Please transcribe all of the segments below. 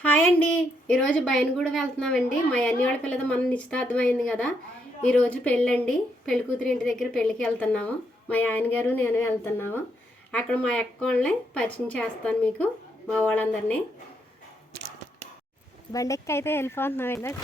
Hi అండి. ఈరోజు బయనగూడ వెళ్తున్నామండి. మా అన్నివాళ్ళ పిల్లది మన నిశ్చితార్థం అయింది కదా ఈరోజు పెళ్ళండి. పెళ్ళి కూతురు ఇంటి దగ్గర పెళ్ళికి వెళ్తున్నాము. మా ఆయన గారు నేను వెళ్తున్నాము. అక్కడ మా అక్క వాళ్ళని పరిచయం చేస్తాను మీకు మా వాళ్ళందరినీ. బండెక్క అయితే వెళ్ళిపోతున్నాం.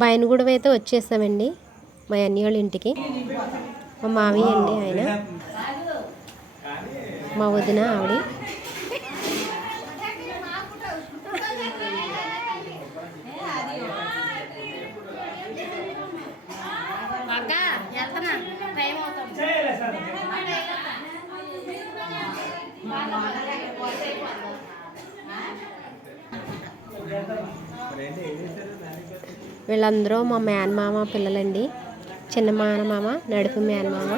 బయనగూడ అయితే వచ్చేసామండి. మా అన్ని వాళ్ళ ఇంటికి మా మామయ్య అండి ఆయన. మా వదిన ఆవిడ. వీళ్ళందరూ మా మేనమామ పిల్లలండి. చిన్న మేనమామ నడుపు మేనమామ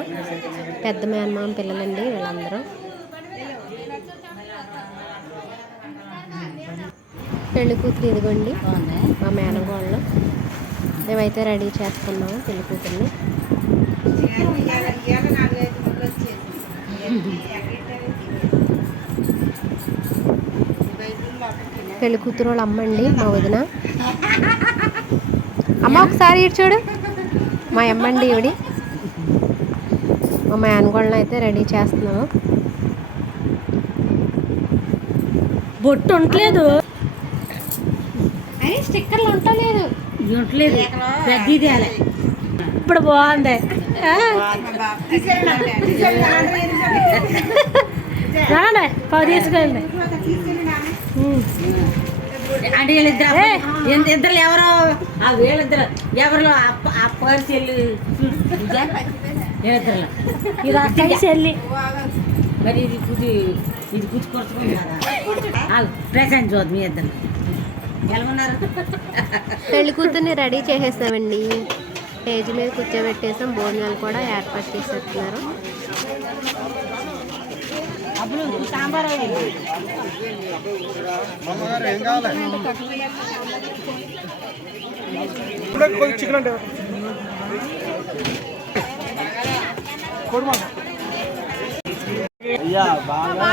పెద్ద మేనమామ పిల్లలండి వీళ్ళందరూ. పెళ్ళి కూతురు ఇదిగోండి మా మేనగోళ్ళు మేమైతే రెడీ చేస్తున్నాము పెళ్ళి కూతుర్ని. పెళ్ళి కూతురు వాళ్ళ అమ్మండి మా వదిన. అమ్మ ఒకసారి ఇటు చూడు. మా అమ్మండి ఈవిడి. మా మేనగోళ్ళని అయితే రెడీ చేస్తున్నాము. బొట్టు ఉండలేదు అని స్టిక్కర్లు ఉండలేదు ఉండలేదు ఇప్పుడు బాగుంది? రాండి పది తీసుకోండి అంటే వీళ్ళిద్దరు ఎంత ఇద్దరు ఎవరో? ఆ వీళ్ళిద్దరు ఎవరిలో అప్ప చెల్లి. వీళ్ళిద్దరు. ఇది అక్కడి చెల్లి. మరి ఇది కుది ఇది కుచ్చుకొచ్చుకున్నారా ప్రశాంత్ చూద్దాం మీ ఇద్దరు. ఉన్నారు పెళ్ళి కూతుర్ని రెడీ చేసేసామండి. స్టేజ్ మీద కూర్చోబెట్టేసాం. భోజనాలు కూడా ఏర్పాటు చేసేస్తున్నారు. అప్పుడు సాంబార్ అమ్మగారు ఏం కావాలి? చికెన్ అంటే అయ్యా బాగా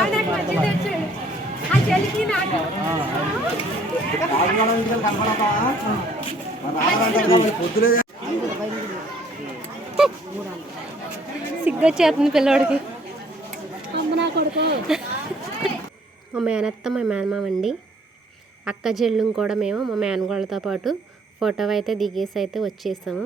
సిగ్గొచ్చేస్తుంది కొడుకు మా మేనత్త మా మేనమామ అండి అక్క చెల్లుని కూడా మేము మా మేనగోళ్ళతో పాటు ఫోటో అయితే దిగేసి అయితే వచ్చేసాము.